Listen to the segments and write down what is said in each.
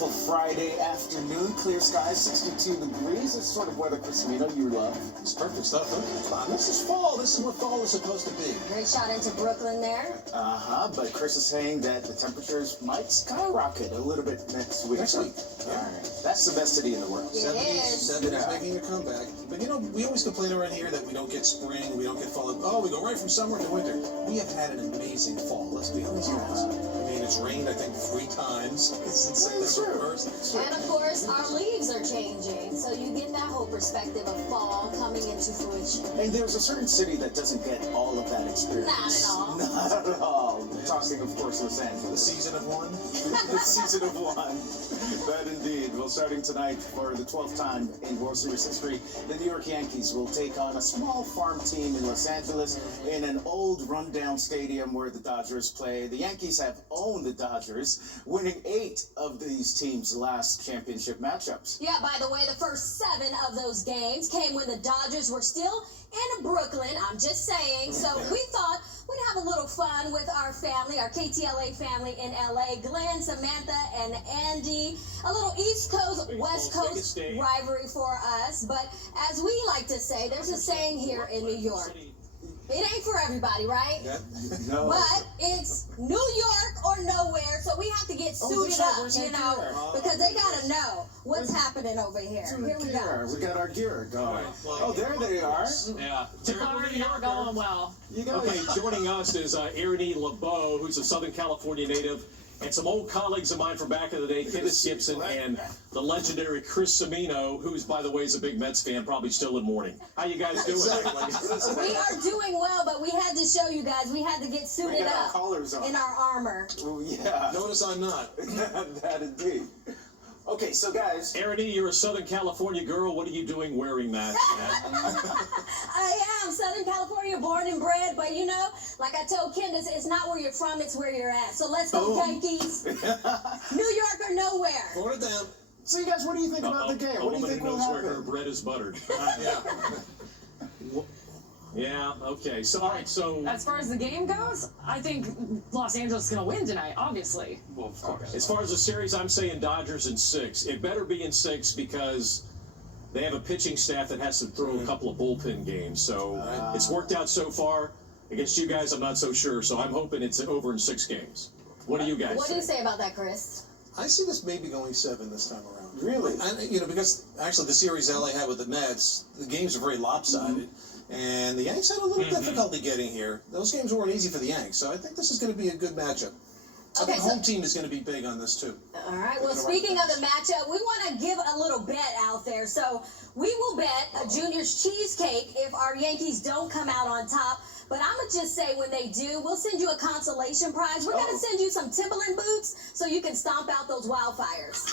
beautiful Friday afternoon. Clear skies, 62 degrees. It's sort of weather, Christina, you love. It's perfect stuff. This is fall. This is what fall is supposed to be. Great shot into Brooklyn there. But Chris is saying that the temperatures might skyrocket a little bit next week. Next week. All right. That's the best city in the world. It is. 70s making a comeback. But you know, we always complain around here that we don't get spring, we don't get fall. Oh, we go right from summer to winter. We have had an amazing fall, let's be honest. I mean, it's rained, I think, 3 times since September 1st. And of course, our leaves are changing, so you get that whole perspective of fall coming into fruition. And there's a certain city that doesn't get all of that experience. Not at all. Not at all. I'm talking, of course, Los Angeles. The season of one? The season of one. That indeed. Well, starting tonight for the 12th time in World Series history, the New York Yankees will take on a small farm team in Los Angeles in an old rundown stadium where the Dodgers play. The Yankees have owned the Dodgers, winning 8 of these teams' last championship matchups. Yeah, by the way, the first 7 of those games came when the Dodgers were still in Brooklyn. I'm just saying. So we thought we'd have a little fun with our family, our KTLA family in LA. Glenn, Samantha, and Andy. A little East Coast, West Coast rivalry for us. But as we like to say, there's a saying here in New York. It ain't for everybody, right? Yeah. No. But it's New York or nowhere, so we have to get suited up, you know, because they gotta know what's happening over here. Here we go. We got our gear going. Oh, there they are. Yeah. You're going well. You got Okay, joining us is Erin LeBeau, who's a Southern California native, and some old colleagues of mine from back in the day, Kenneth Gibson and the legendary Chris Cimino, who's, by the way, is a big Mets fan, probably still in mourning. How you guys doing? We are doing well, but we had to show you guys. We had to get suited got our up collars on. in our armor. Oh, yeah. Notice I'm not. That indeed. Okay, so guys. Erin, you're a Southern California girl. What are you doing wearing that? I am Southern California, born and bred, but you know, like I told Candace, it's not where you're from, it's where you're at. So let's go, Yankees. New York or nowhere. Hold it down. So you guys, what do you think about the game? What do you think will where her happen? bread is buttered. Yeah. Yeah, okay. So, all right, so... As far as the game goes, I think Los Angeles is going to win tonight, obviously. Well, of course. As far as the series, I'm saying Dodgers in 6. It better be in 6 because they have a pitching staff that has to throw a couple of bullpen games. So it's worked out so far. Against you guys, I'm not so sure. So I'm hoping it's over in 6 games. What do you guys What do you say? say about that, Chris? I see this maybe going 7 this time around. Really? And, you know, because actually the series LA had with the Mets, the games are very lopsided. And the Yanks had a little difficulty getting here. Those games weren't easy for the Yanks, so I think this is going to be a good matchup. I think home team is going to be big on this, too. All right, well, speaking of the matchup, we want to give a little bet out there. So we will bet a Junior's cheesecake if our Yankees don't come out on top. But I'm going to just say when they do, we'll send you a consolation prize. We're going to send you some Timberland boots so you can stomp out those wildfires.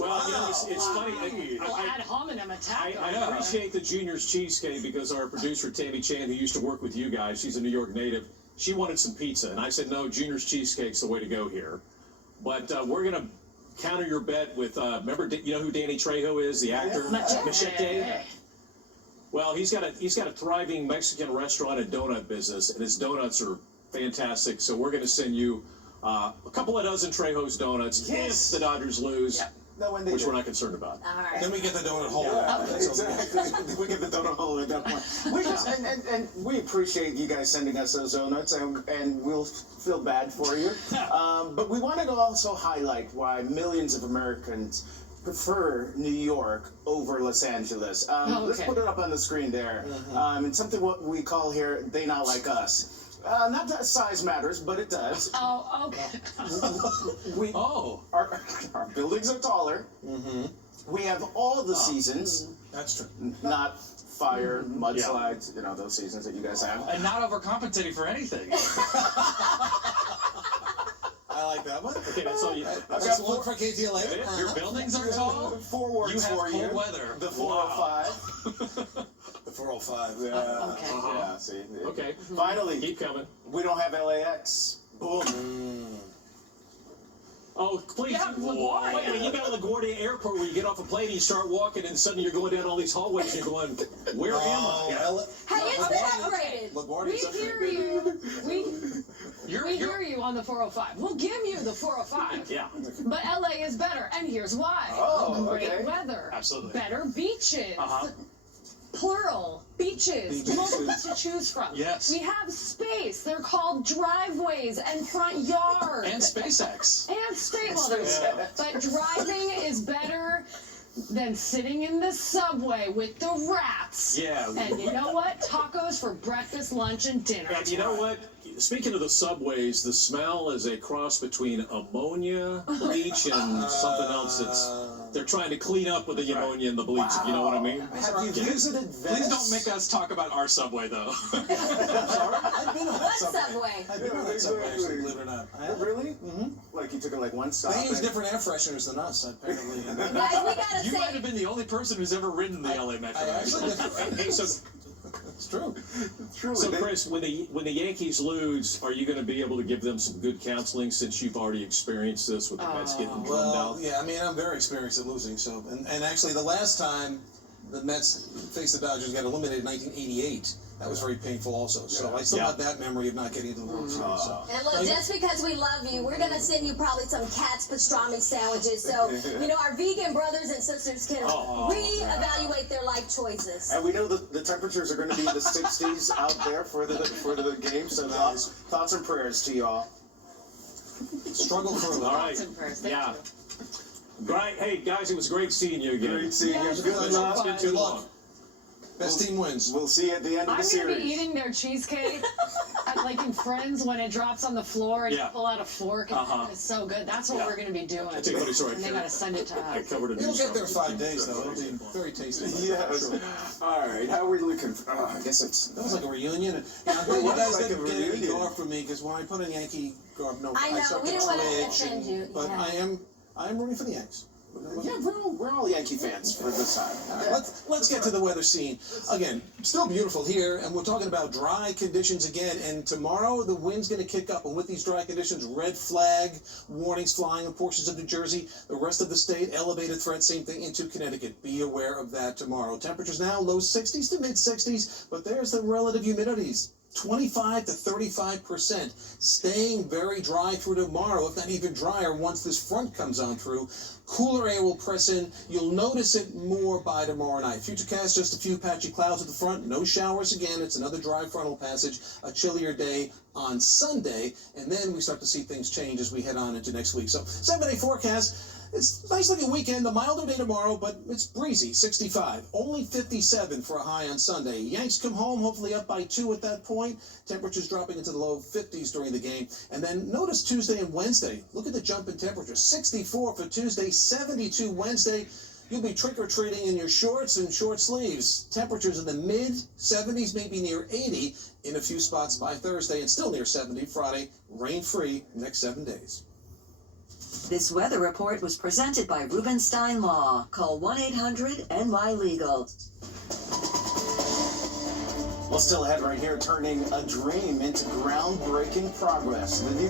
Well, you know, it's funny. Ad hominem attack. I appreciate the Junior's cheesecake because our producer, Tammy Chan, who used to work with you guys, she's a New York native, she wanted some pizza. And I said, no, Junior's cheesecake's the way to go here. But we're going to counter your bet with, remember, you know who Danny Trejo is, the actor? Machete. Well, he's got a thriving Mexican restaurant and donut business, and his donuts are fantastic. So we're going to send you a couple of dozen Trejo's donuts if the Dodgers lose. No, when they Which do. we're not concerned about. All right. Then we get the donut hole. Yeah, exactly. We get the donut hole at that point. We just, and we appreciate you guys sending us those donuts, and we'll feel bad for you. But we wanted to also highlight why millions of Americans prefer New York over Los Angeles. Let's put it up on the screen there. It's something what we call here, they not like us. Not that size matters, but it does. Oh, okay. Our buildings are taller. We have all the seasons. That's true. Not fire, mudslides, you know, those seasons that you guys have. And not overcompensating for anything. I like that one. Okay, that's all you. That's one for KTLA. Your buildings are tall. 4 words You have for you. cold weather. The 405. The 405. Yeah. Okay. Yeah, see. Okay. Finally, Keep coming. we don't have LAX. Boom. Oh, please. Yeah, LaGuardia. Wait a minute, you got LaGuardia Airport where you get off a plane and you start walking and suddenly you're going down all these hallways and you're going, where am I? Hey, it's been upgraded. LaGuardia's We hear you. We hear you on the 405. We'll give you the 405. Yeah. But LA is better, and here's why. Oh, Great okay. weather. Absolutely. Better beaches. Uh-huh. Plural. Beaches. Beaches. Multiple to choose from. Yes. We have space. They're called driveways and front yards. And SpaceX. And straight welders. Yeah. But driving is better than sitting in the subway with the rats. Yeah. And you know what? Tacos for breakfast, lunch, and dinner. And you know what? Speaking of the subways, the smell is a cross between ammonia, bleach, and something else that's they're trying to clean up with the ammonia and the bleach, if you know what I mean. Have you visited Venice? Please don't make us talk about our subway, though. I've been on that What subway. subway? I've been on that subway, actually, believe it or not. I have. Really? Mm-hmm. Like you took it like one stop. They use and- different air fresheners than us, apparently. Guys, we gotta You might say, have been the only person who's ever ridden the LA Metro. I actually Hey, so, It's true. Truly, so they- Chris, when the Yankees lose, are you going to be able to give them some good counseling since you've already experienced this with the Mets getting drummed Well, out? yeah, I mean, I'm very experienced at losing. So, and actually, the last time the Mets faced the Dodgers got eliminated in 1988. That was very painful also. So I still Yeah. have that memory of not getting to the World Series. So. and look, just because we love you, we're gonna send you probably some Cat's pastrami sandwiches, so you know our vegan brothers and sisters can reevaluate their life choices. And we know the temperatures are going to be in the 60s out there for the game. So thoughts and prayers to y'all. Struggle through. All right. Thoughts and prayers. Thank Yeah. you. Great. Hey, guys, it was great seeing you again. Great seeing you. Yeah, Good it's luck. fun. It's been too Good luck. long. Best team wins. We'll see you at the end of I'm the gonna series. be eating their cheesecake like in Friends when it drops on the floor and Yeah. you pull out a fork and it's so good. That's what Yeah. we're gonna be doing. I tell you what, it's all right. And they gotta send it to I us. covered a It'll news get there story. 5 days, though. It'll be very tasty. Yes. Sure. All right. How are we looking? I guess it's. That was like a reunion. And I'm glad you was guys like a didn't get any reunion. garb from me, because when I put in Yankee garb, no, I know, start we to didn't wanna twitch offend you, But yeah. I am rooting for the Yanks. Yeah, we're all Yankee fans for this time. All right, let's get to the weather scene. Again, still beautiful here, and we're talking about dry conditions again. And tomorrow, the wind's going to kick up. And with these dry conditions, red flag warnings flying in portions of New Jersey. The rest of the state, elevated threat, same thing into Connecticut. Be aware of that tomorrow. Temperatures now low 60s to mid 60s, but there's the relative humidities. 25 to 35%, staying very dry through tomorrow, if not even drier once this front comes on through. Cooler air will press in. You'll notice it more by tomorrow night. Futurecast, just a few patchy clouds at the front. No showers again. It's another dry frontal passage. A chillier day on Sunday. And then we start to see things change as we head on into next week. So 7-day forecast. It's a nice looking weekend, a milder day tomorrow, but it's breezy, 65. Only 57 for a high on Sunday. Yanks come home, hopefully up by 2 at that point. Temperatures dropping into the low 50s during the game. And then notice Tuesday and Wednesday. Look at the jump in temperature. 64 for Tuesday, 72 Wednesday. You'll be trick-or-treating in your shorts and short sleeves. Temperatures in the mid-70s, maybe near 80 in a few spots by Thursday, and still near 70 Friday. Rain-free next 7 days. This weather report was presented by Rubenstein Law. Call 1-800-NY-LEGAL. Well, still ahead right here, turning a dream into groundbreaking progress. The new